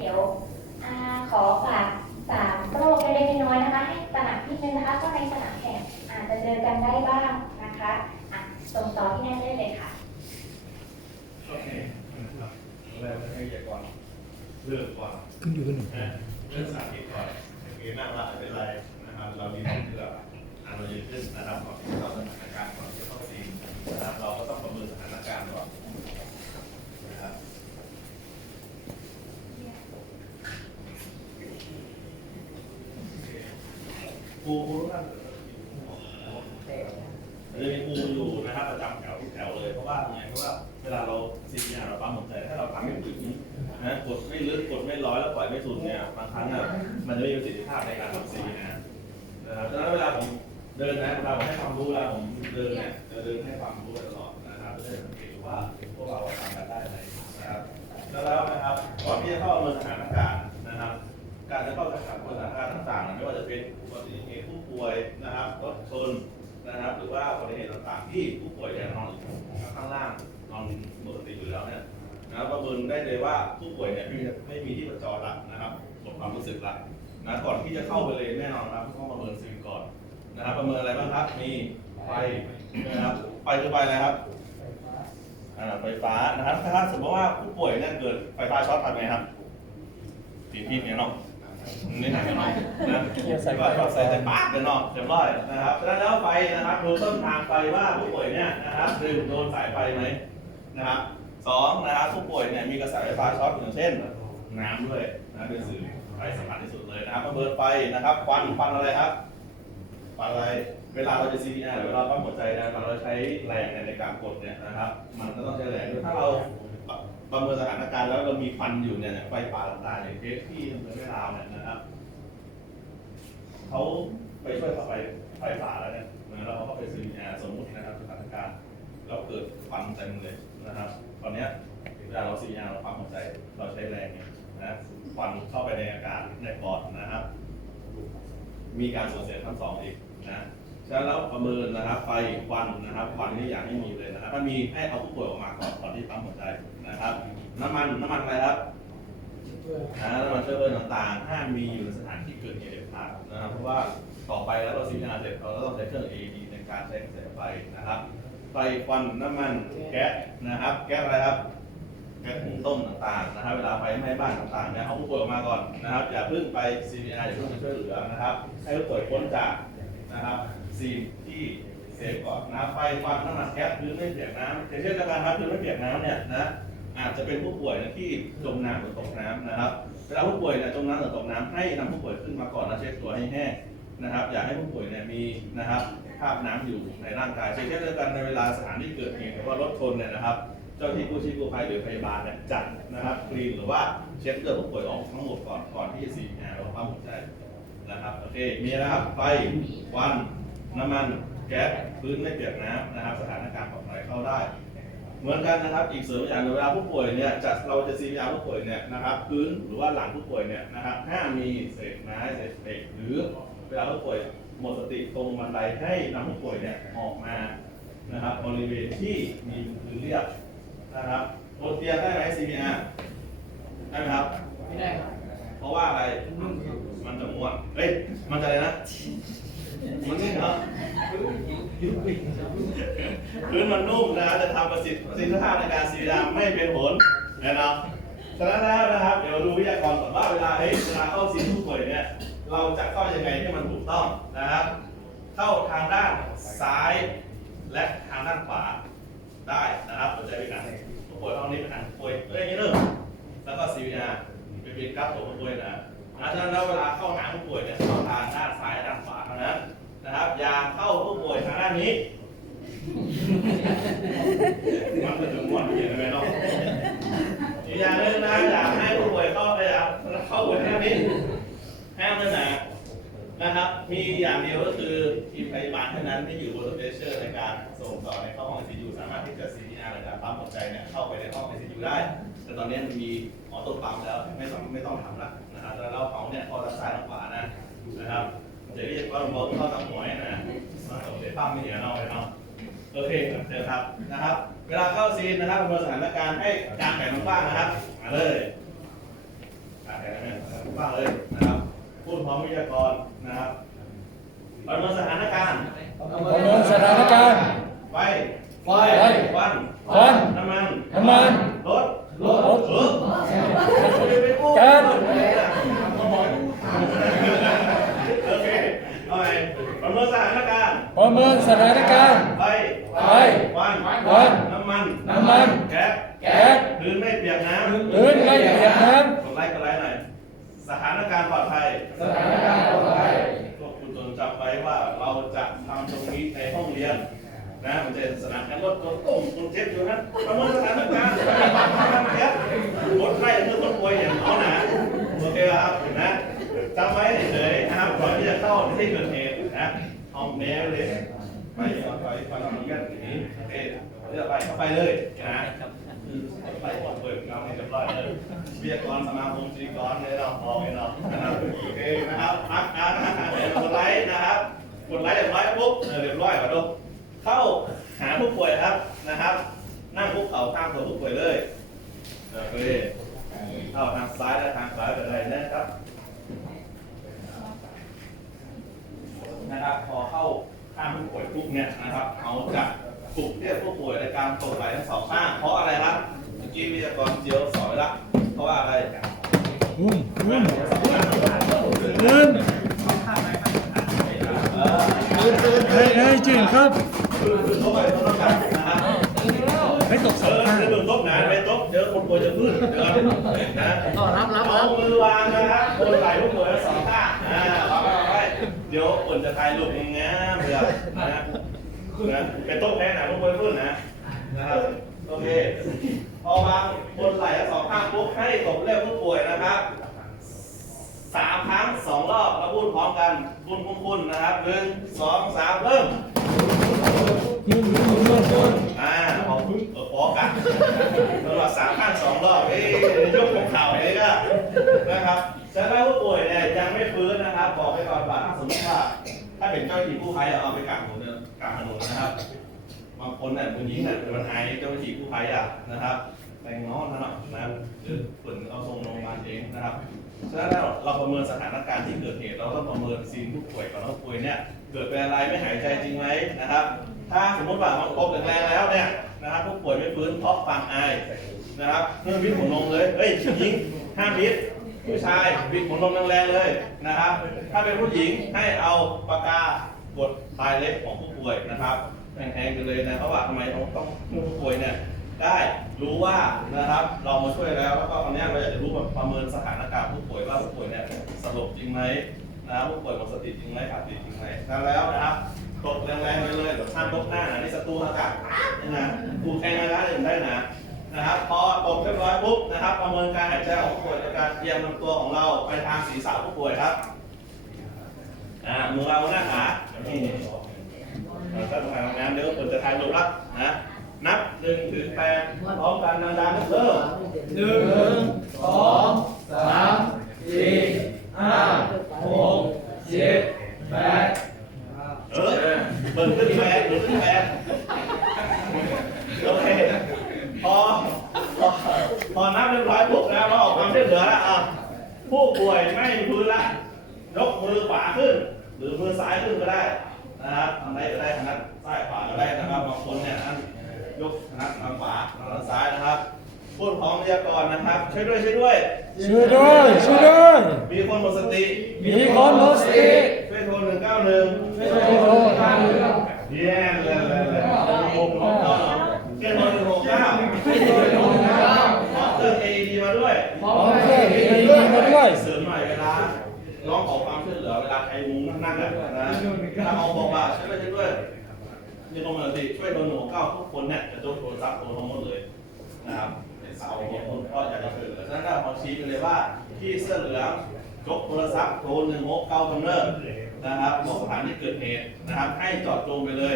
เดี๋ยวอาขอฝากสามโรคเล็กๆน้อยๆนะคะ ให้ตระหนักนิดนึงนะคะก็ในสนามแข่งอาจจะเจอกันได้บ้างนะคะอะส่งต่อที่นั่นได้เลยค่ะโอเคนะครับเริ่มให้วิทยากรเลือกก่อนขึ้นอยู่กันหนึ่งนะเรื่องสาธิตก่อนโอเคนั่งละไม่เป็นไรนะครับ เรามีที่เลือกอ่านเรายืนขึ้นนะครับก่อนที่จะเข้าสถานการณ์ก่อนที่จะเข้าซีนนะครับ เราก็ต้องประเมินสถานการณ์ก่อนนะครับ ครูครูรู้ท่านจะมีครูอยู่นะครับประจำแถวทุกแถวเลยเพราะว่าไงเพราะว่าเวลาเราซีพีอาร์เราปั๊มหัวใจถ้าเราปั๊มไม่ถึงนะกดไม่ลึกกดไม่ร้อยแล้วปล่อยไม่สุดเนี่ยบางครั้งอะมันจะไม่มีประสิทธิภาพในการทำซีนะนะครับดังนั้นเวลาผมเดินนะเวลาผมให้ความรู้เวลาผมเดินเนี่ยจะเดินให้ความรู้ตลอดนะครับจะได้สังเกตว่าพวกเราทำกันได้ไหมนะครับแล้วนะครับก่อนที่จะเข้าเมินสถานการณ์นะครับการ ป่วยนะครับรถชนนะครับ หรือว่าอุบัติเหตุต่างๆ ที่ผู้ป่วยเนี่ยนอนอยู่ข้างล่างนอนหมดสติอยู่แล้วเนี่ยนะครับประเมินได้เลยว่าผู้ป่วยเนี่ยไม่ไม่มีที่ประจรละนะครับหมดความรู้สึกละนะก่อนที่จะเข้าไปเลยแน่นอนนะครับต้องประเมินสิ่งก่อนนะครับ ประเมินอะไรบ้างครับมีไฟนะครับไฟคือไฟอะไรครับอ่าไฟฟ้านะครับถ้าสมมติว่าผู้ป่วยเนี่ยเกิดไฟฟ้าช็อตทำไงครับตีที่เนี่ยเนาะ นี่หนักกันเนาะนะใส่ก็ใส่ใส่ปากกันเนาะเรียบร้อยนะครับแล้วแล้วไฟนะครับดูต้นทางไฟว่าผู้ป่วยเนี่ยนะครับดึงโดนสายไฟไหมนะครับสองนะครับผู้ป่วยเนี่ยมีกระแสไฟฟ้าช็อตอย่างเช่น น้ำด้วยนะเป็นสื่อไฟสำคัญที่สุดเลยนะครับระเมินไฟนะครับควันควันอะไรครับควันอะไรเวลาเราจะ CPR เวลาปั๊มหัวใจนะเราใช้แรงในการกดเนี่ยนะครับ มันก็ต้องใช้แรงถ้าเรา ประเมินสถานการณ์แล้วเรามีควันอยู่เนี่ยไฟป่าต่างๆอย่างเคสที่อำเภอแม่ลาวเนี่ยนะครับเขาไปช่วยเข้าไปไฟป่าแล้วเนี่ยนะแล้วเขาก็ไปซื้อแอร์สมมุตินะครับสถานการณ์แล้วเกิดควันเต็มเลยนะครับ ตอนเนี้ยเวลาเราซียาเราปั๊มหัวใจเราใช้แรงเนี่ยนะควันเข้าไปในอากาศในปอดนะครับ มีการสูญเสียทั้งสองอีกนะ แล้วประเมินนะครับไฟควันนะครับควันนี่อย่างไม่มีเลยนะครับถ้ามีให้เอาผู้ป่วยออกมาก่อนก่อนที่ปั๊มหัวใจนะครับ น้ำมันน้ำมันอะไรครับอ่าน้ำมันเชื้อเพลิงต่างๆห้ามมีอยู่ในสถานที่เกิดเหตุเด็ดขาดนะครับเพราะว่าต่อไปแล้วเราซีนาเสร็จเราก็ต้องใช้เครื่อง AED ในการใช้กระแสไฟนะครับไฟควันน้ำมันแก๊สนะครับ แก๊สอะไรครับแก๊สหุงต้มต่างๆนะครับ เวลาไฟไหม้บ้านต่างๆเนี่ยเอาผู้ป่วยออกมาก่อนนะครับอย่าเพิ่งไป CPR อย่าเพิ่งไปช่วยเหลือนะครับ ให้ผู้ป่วยพ้นจากนะครับ ซีนที่เซฟก่อนนะไฟควันน้ำมันแก๊สพื้นไม่เปียกน้ำอย่างเช่นการครับพื้นไม่เปียกน้ำเนี่ยนะอาจจะเป็นผู้ป่วยนะที่จมน้ำหรือตกน้ำนะครับเวลาผู้ป่วยเนี่ยจมน้ำหรือตกน้ำให้นำผู้ป่วยขึ้นมาก่อนแล้วเช็ดตัวให้แห้งนะครับ อย่าให้ผู้ป่วยเนี่ยมีนะครับคราบน้ำอยู่ในร่างกายเช่นเดียวกันในเวลาสถานที่เกิดเหตุหรือว่ารถชนเนี่ยนะครับ เจ้าหน้าที่กู้ชีพกู้ภัยหรือพยาบาลเนี่ยจัดนะครับคลีนหรือว่าเช็ดเลือดผู้ป่วยออกทั้งหมดก่อนก่อนที่จะสีแอร์หรือว่าปั๊มหัวใจนะครับโอเคมีนะครับไฟควัน น้ำมันแก๊สพื้นไม่เปียกน้ำนะครับ สถานการณ์ปลอดภัยเข้าได้ เหมือนกันนะครับอีกเสริมอย่างหนึ่งเวลาผู้ป่วยเนี่ยจัดเราจะ CPR ผู้ป่วยเนี่ยนะครับพื้นหรือว่าหลังผู้ป่วยเนี่ยนะครับห้ามมีเศษไม้เศษเหล็กหรือเวลาผู้ป่วยหมดสติตรงบันไดให้นำผู้ป่วยเนี่ยออกมานะครับบริเวณที่มีพื้นเรียบนะครับบนเตียงได้ไหม CPR ได้ไหมครับ ไม่ได้ครับ เพราะว่าอะไร มันจะม่วนเอ้ย มันจะอะไรนะ มันนี่เนาะพื้นมันนุ่มนะจะทำประสิทธิประสิทธิภาพในการ CPR ไม่เป็นผลนะครับฉะนั้นแล้วนะครับ เดี๋ยวดูวิทยากรก่อนว่าเวลาเฮ้ยเวลาเข้าซีนผู้ป่วยเนี่ยเราจะเข้ายังไงให้มันถูกต้องนะครับ เข้าทางด้านซ้ายและทางด้านขวาได้นะครับหัวใจเป็นหนผู้ป่วยห้องนี้เป็นหนังป่วยเรื่องนี้เริ่มแล้วก็ CVR เป็นเป็นกราฟตัวผู้ป่วยนะนะฉะนั้นแล้วเวลาเข้าหาผู้ป่วยเนี่ย เข้าผู้ป่วยทางด้านนี้มันเป็นถึงหมดอย่างไรเนาะอีกอย่างหนึงนะอยากให้ผู้ป่วยเข้าไปอะเข้าป่วยทางด้านนี้ห้ามเลยนะนะครับ มีอย่างเดียวก็คือทีมพยาบาลเท่านั้นที่อยู่บนรถเดชเชอร์ในการส่งต่อในเข้าห้อง ICU สามารถที่จะ CPR ในการปั๊มหัวใจเนี่ยเข้าไปในห้อง ICU ได้ แต่ตอนนี้มันมีออโต้ปั๊มแล้วไม่ต้องไม่ต้องทำละนะครับแล้วเราเขาเนี่ยพอทางซ้ายทางขวานะนะครับ เดี๋ยวพี่จะว่าบอเข้าทำหวยนะมาส่งเดี๋ยวปั้มไม่เหนียวเราไปเนาะโอเคครับเดี๋ยวครับนะครับ เวลาเข้าซีนนะครับประเมินสถานการณ์ให้กลางแผนกว้างนะครับมาเลยกลางแผนกว้างเลยนะครับพูดพร้อมวิทยากรนะครับประเมินสถานการณ์ประเมินสถานการณ์ไปไฟวันวันน้ำมันน้ำมันรถรถรถ นะมันสนามแข่งรถตัวต้มคนเจ็บอยู่นั้นประเมินสถานการณ์ทำแก๊สรถไล่เมื่อคนป่วยอย่างเขาหนาโอเคครับนะจำไว้เฉยนะครับก่อนที่จะเข้าที่เกิดเหตุนะห้องแม่เลยไปไปไปทำกันอย่างนี้โอเคเดี๋ยวไปเข้าไปเลยนะไปก่อนเปิดงานให้เรียบร้อยเลยวิทยากรสมาคมจีกรเนี่ยเราะออกเลยเนาะโอเคนะครับพักการอาหารกดไลค์นะครับกดไลค์เรียบร้อยปุ๊บเรียบร้อยก่อนดูเข้า หาผู้ป่วยครับนะครับ นั่งคุกเข่าข้างตัวผู้ป่วยเลยโอเคเข้าทางซ้ายและทางขวาก็ได้นะครับ นะครับ พอเข้าข้างผู้ป่วยปุ๊บเนี่ยนะครับเขาจะปลุกเรียกผู้ป่วยในการตรไหลทั้งสองข้างเพราะอะไรครับเมื่อกี้วิทยากรเจียวสอนละเพราะว่าอะไรอืมอืมเงินเฮ้ยเฮ้ยจริงครับ คือคือเขาไปต้องต้องการนะครับไม่ตกเอสองอข้างคือมึงโต๊ะหนาไปโต๊ะเดี๋ยวคนป่วยจะพื้นเดี๋ยวนะรับรับเอามือวางนะครับบนไหล่ผู้ป่วยทั้งสองข้างอ่าวางไว้วางไว้เดี๋ยวคนจะถ่ายรูปองเงี้ยเบื่อนะนะเป็นโต๊ะแพ้หนาผู้ป่วยพื้นนะนะครับโอเคพอวางบนไหล่ทั้งสองข้างปุ๊บให้ตบเรียกผู้ป่วยนะครับ สามครั้งสองรอบแล้วพูดพร้อมกันบุญคุณคุณนะครับหนึ่งสองสามเริ่ม อืมอืมอืมอืมอ่าพอเออพอกันตลอดสามขั้นสองรอบเอ้ยยกของเข่าเลยก็นะครับจะได้ผู้ป่วยเนี่ยยังไม่ฟื้นนะครับ บอกไปก่อนว่าถ้าสมมติว่า ถ้าเป็นเจ้าหน้าที่กู้ภัยเอาไปกางถนนกางถนนนะครับบางคนเนี่ยผู้หญิงเนี่ยมันอายเจ้าหน้าที่กู้ภัยอะนะครับแต่งน้องนะครับนะหรือฝนเอาส่งโรงพยาบาลเองนะครับฉะนั้นแล้วเราประเมินสถานการณ์ที่เกิดเหตุเราต้องประเมินซีนผู้ป่วยก่อนว่าผู้ป่วยเนี่ยเกิดเป็นอะไรไม่หายใจจริงไหมนะครับ ถ้าสมมติว่ามันตกแรงๆแล้วเนี่ยนะครับผู้ป่วยไม่ฟื้นเพราะความอายนะครับเพื่อวิทย์หัวนมเลยเฮ้ยหญิงห้ามวิทย์ผู้ชายวิทย์หัวนมแรงๆเลยนะครับ ถ้าเป็นผู้หญิงให้เอาปากกากดปลายเล็บของผู้ป่วยนะครับแทงๆกันเลยนะเพราะว่าทำไมต้องต้องผู้ป่วยเนี่ยได้รู้ว่านะครับเรามาช่วยแล้วแล้วก็ตอนนี้เราอยากจะรู้แบบประเมินสถานการณ์ผู้ป่วยว่าผู้ป่วยเนี่ยสลบจริงไหมนะครับผู้ป่วยหมดสติจริงไหมขาดสติจริงไหมแล้วนะครับ ตกแรงๆไปเลยแบบห้ามตกหน้านะนี่ศัตรูอากาศนี่นะกูแทงมาแล้วยังได้นะนะครับ พอตกเรียบร้อยปุ๊บนะครับประเมินการหายใจของผู้ป่วยโดยการเอียงลำตัวของเราไปทางศีรษะผู้ป่วยครับอ่ามือเราหน้าขานี่เราจะทำงานงานเดี๋ยวผลจะถ่ายรูปละนะนับหนึ่งถึงแปดพร้อมกันดังๆเริ่มหนึ่งสองสามสี่ห้าหกเจ็ดแปด เออเปิดขึ้นแปดเปิดขึ้นแปดโอเคพอพอพอนับเรียบร้อยปุ๊บนะเราออกความช่วยเหลือแล้วอะผู้ป่วยไม่มีพื้นละยกมือขวาขึ้น หรือมือซ้ายขึ้นก็ได้นะครับทำได้ก็ได้ทางนั้นซ้ายขวาก็ได้นะครับบางคนเนี่ยนั้นยกทางนั้นทางขวาทางซ้ายนะครับพูดพร้อมพยากรณ์นะครับ ช่วยด้วยช่วยด้วย ช่วยด้วยช่วยด้วย มีคนหมดสติ มีคนหมดสติ หนึ่งเก้าหนึ่งช่วยโทรทางเรือเยี่ยมเลยเลยเลยหนึ่งหกหกเก้าช่วยโทรหนึ่งหกเก้าช่วยโทรทางเรือขอเอง AED มาด้วยพร้อมเครื่องเอดีมาด้วยเสริมหน่อยเวลาร้องขอความช่วยเหลือเวลาใครมุงนั่งๆอะนะถ้าเอาบอกว่าช่วยด้วยช่วยด้วยมีคนมาสิช่วยโทรหนึ่งหกเก้าทุกคนเนี่ยจะยกโทรศัพท์โทรทั้งหมดเลยนะครับเป็นเสาบางคนก็อยากจะช่วยเหลือฉะนั้นเราพอชี้ไปเลยว่าที่เสื้อเหลืองยกโทรศัพท์โทรหนึ่งหกเก้าตำเนิด นะครับบอกสถานที่เกิดเหตุนะครับ ให้จอดตรงไปเลย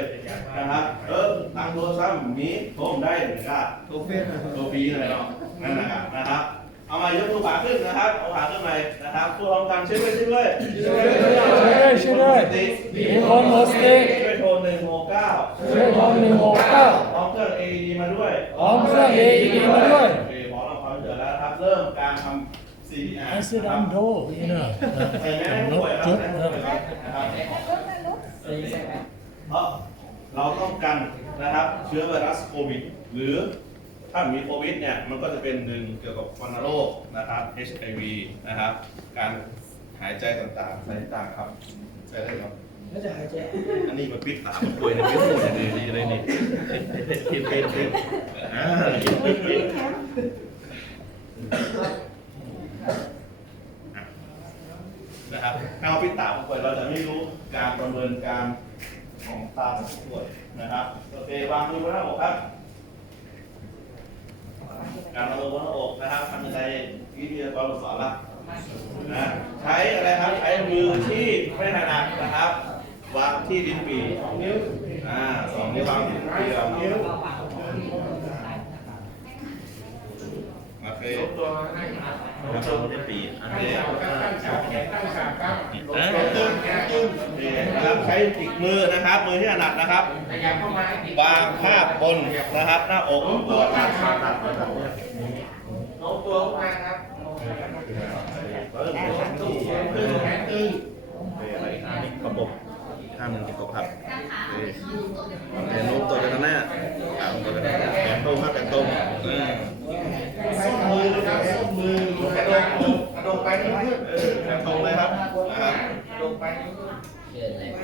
นะครับ เออตั้งโทรศัพท์มีโทรผมได้หนึ่งก็ตัวเฟสตัวปีเลยเนาะนั่นนะครับนะครับ เอามายกมือขวาขึ้นนะครับเอาขาขึ้นไปนะครับพูดพร้อมกันช่วยด้วยช่วยด้วยช่วยด้วยช่วยด้วยมีคนหมดสติช่วยโทรหนึ่งหกเก้าช่วยโทรหนึ่งหกเก้าพร้อมเครื่อง AED มาด้วยพร้อมเครื่อง AED มาด้วยโอเคพร้อมเราความเดือดแล้วนะครับเริ่มการทำ CPR I said นะครับ I'm door you know ใส่แมสให้ผู้ป่วยครับจุดให้ผู้ป่วยครับนะครับเพราะเราต้องกันนะครับเชื้อไวรัสโควิด หรือถ้ามีโควิดเนี่ยมันก็จะเป็นหนึ่งเกี่ยวกับวัณโรคนะครับ HIV นะครับ การหายใจต่างๆใส่ต่างๆครับใช่ได้ครับอันนี้มันปิดตามันป่วยในเรื่องหมดอย่างนี้นี่เลยนี่กินกินกินอ่ากินกินกิน นะครับถ้าเราปิตาผู้ป่วยเราจะไม่รู้การประเมินการของตาของผู้ป่วยนะครับโอเควางมือบนหน้าอกครับ การระเมินบนหน้าอกนะครับทำยังไงวิทยากรสอนละนะใช้อะไรครับใช้มือที่ไม่ถนัดนะครับวางที่ดินปีอ่าสองนิ้ววางที่ดินปีสองนิ้วโอเคยกตัวให้ ครับยกตัวที่ปีโอเคเออโอเคนะครับใช้อีกมือนะครับ มือที่ถนัดนะครับวางภาพบนนะครับ หน้าอกตัวหน้าขาตัดนะครับโน้มตัวขึ้นมาครับ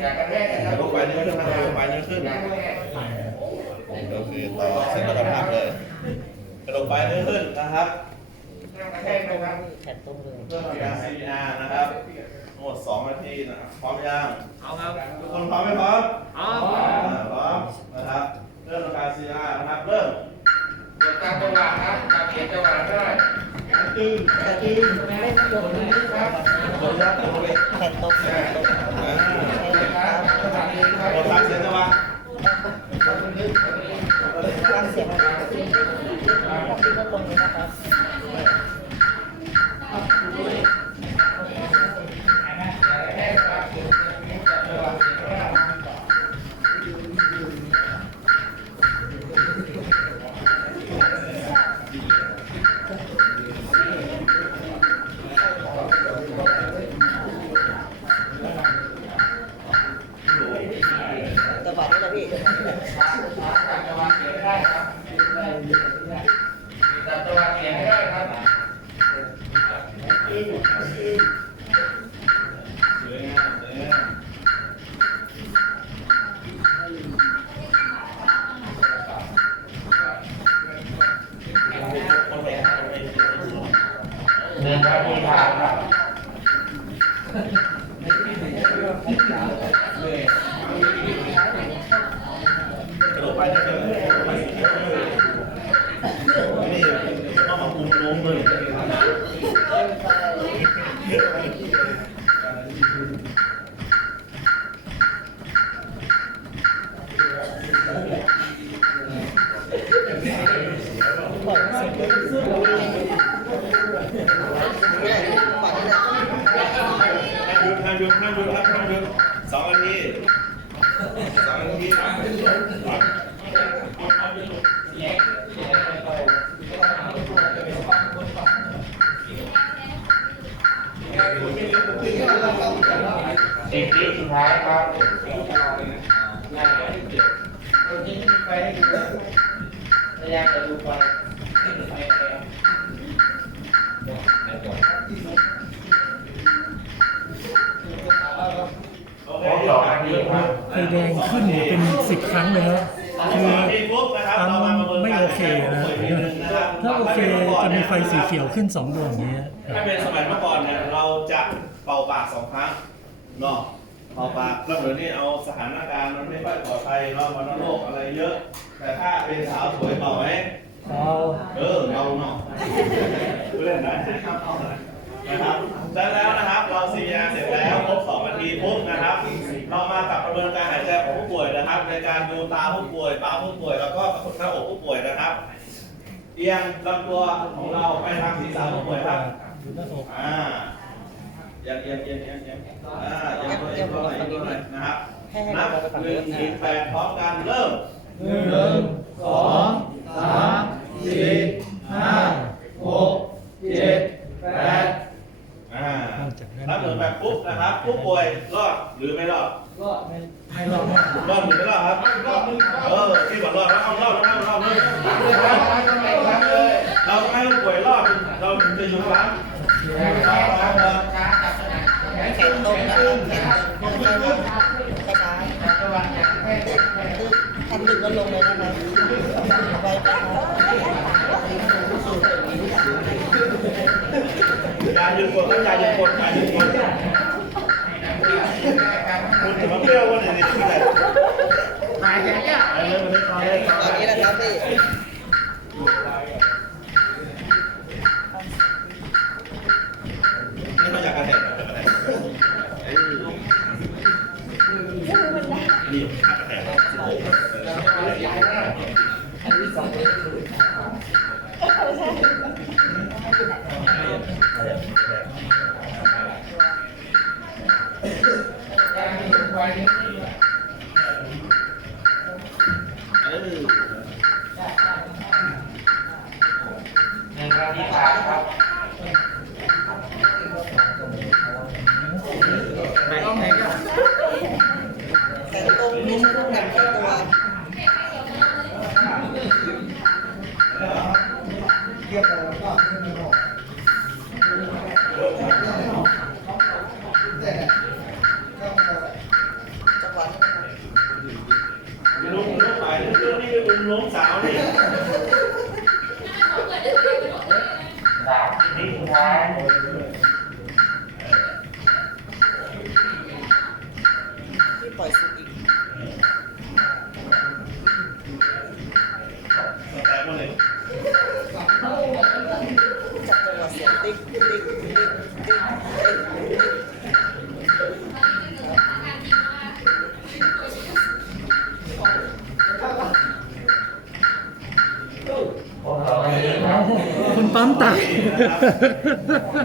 อย่ากระแทกนะคกรับระดกไปนิ้วขึ้นนะครับกระดกไปนิ้วขึ้นอย่ากระแทกโอเคต่อเส้นกระดกภาพเลยกระดกไปนิ้วขึ้นนะครับอย่ากระแทกนะครับเพื่อทำการ CPR นะครับทั้งหมด2นาทีนะครับพร้อมยังเอาครับทุกคนพร้อมไหมพร้อมเอาอ่าพร้อมนะครับเริ่มทำการ CPR นะครับเริ่มเดี๋ยวตามจังหวะครับตามเขียนจังหวะได้ แขนตึงแขนตึงแขนตึงครับบนยัดตัวเลยแขนตกแขนตกอ่าครับจังหวะนี้ครับกดตามเสียงจังหวะฟังเสียงนพวกที่ก็ตรงนี้นะครับ sentencia. แดงขึ้นเนี่ยเป็นสิบครั้งเลยครับคืคืออปุ๊บนะครับเรามาประเมินไม่การโอเคนะถ้าโอเคจะมีไฟสีเขียวขึ้นสองดวงอย่างเงี้ยคถ้ารับเป็นสมัยเมื่อก่อนเนี่ยเราจะเป่าปากสองครั้งเนาะเป่าปากแล้วเดี๋ยวนี้เอาสถานการณ์มันไม่ค่อยปลอดภัยเนาะมันโรคอะไรเยอะ แต่ถ้าเป็นสาวสวยเป่าไหมเอาเออเอาเนาะเล่นนะนะครับดังแล้วนะครับ เรา CPR เสร็จแล้วครบ2นาทีปุ๊บนะครับ เรามากับประเมินการหายใจของผู้ป่วยนะครับ ในการดูตาผู้ป่วยปากผู้ป่วย แล้วก็หน้าอกผู้ป่วยนะครับเอียงลำตัวของเราไปทางศีรษะผู้ป่วยครับดูหน้าอกอ่าเอียงเอียงเอียงเอียงเอียงอ่าเอียงตัวเอียงตัวหนตัวหนนะครับนับหนึ่งถึงแปดพร้อมกันเริ่มหนึ่งสองสามสี่ห้าหกเจ็ดแปดอ่าหลังจากนั้นนับหนึ่งแบบปุ๊บนะครับผู้ป่วยรอดหรือไม่รอด รอดไหมไม่รอดรอดหรือไม่รอดครับรอดมึงเออที่บอกรอดแล้วเอารอดแล้วรอดเลยเราให้เราป่วยรอดเราถึงจะอยู่ร้านแข็งตรงนแข็งตรงขึ้าช้าทำดึงก็ลงเลยนด้ไหมไปไปยาหยุดปวดก็ยาหยุดปวดยาหยุดปวด หนนี่ที่ไหนตายแค่เนี่ยไปเลยไปเลยต่อเลยต่อตอนเลนี้ยนะครับพี่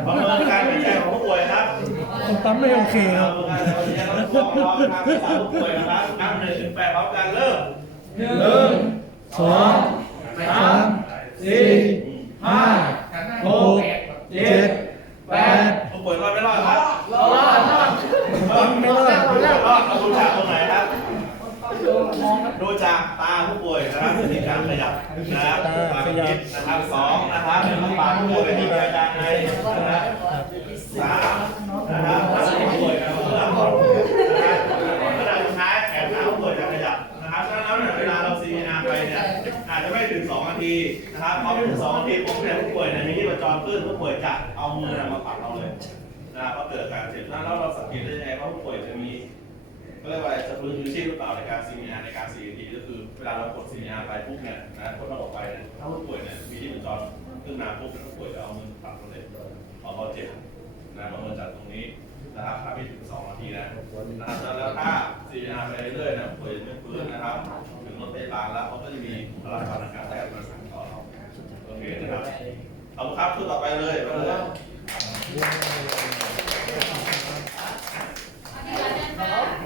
ประเมินการวิจัยของผู้ป่วยครับคุณปั๊มไม่โอเคครับวันนี้เราต้องรอการรักษาผู้ป่วยนะครับนับหนึ่งถึงแปดพร้อมกันเริ่มหนึ่งสองสามสี่ห้าหกเจ็ดแปด ผู้ป่วยรอดไม่รอดครับ รอดรอด ปั๊มไม่รอด ผู้ป่วยรอดเราดูจากตรงไหนครับ ดูจากตาผู้ป่วยนะครับมีการขยับนะครับตาขยับนะครับสองนะครับปากผู้ป่วยมีการการในนะครับสามนะครับผู้ป่วยกับเพื่อนนะครับขณะสุดท้ายแขนขาผู้ป่วยจะขยับนะครับฉะนั้นแล้วเนี่ยเวลาเราซีนาไปเนี่ยอาจจะไม่ถึง2นาที ไม่ถึง2นาทีปุ๊บเนี่ยผู้ป่วยเนี่ยมีที่ประจรขึ้นผู้ป่วยจะเอามือมาปัดเราเลยนะครับพอเกิดการเจ็บแล้วเราสังเกตได้ยังไงว่าผู้ป่วยจะมีก็เรียกว่าอะไรจะฟื้นคืนชีพหรือเปล่าในการ CPR ในการ4นาทีก็คือเวลาเรากด CPR ไปปุ๊บเนี่ยนะคนเราออกไปเนี่ยถ้าผู้ป่วยเนี่ยมีที่ประจรขึ้นมาปุ๊บเนี่ยผู้ป่วยจะเอามือปัดลงเลยพอเขาเจ็บนะประเมินจากตรงนี้นะครับถ้าไม่ถึง2นาทีนะนะครับแล้วถ้า CPR ไปเรื่อยๆนี่ยผู้ป่วยไม่ฟื้นนะครับ ถึงรถพยาบาลแล้วเขาก็จะมีบุคลากรทางการแพทย์มา เคนครัอาครับคู่ต่อไปเลยมาเลย Hello.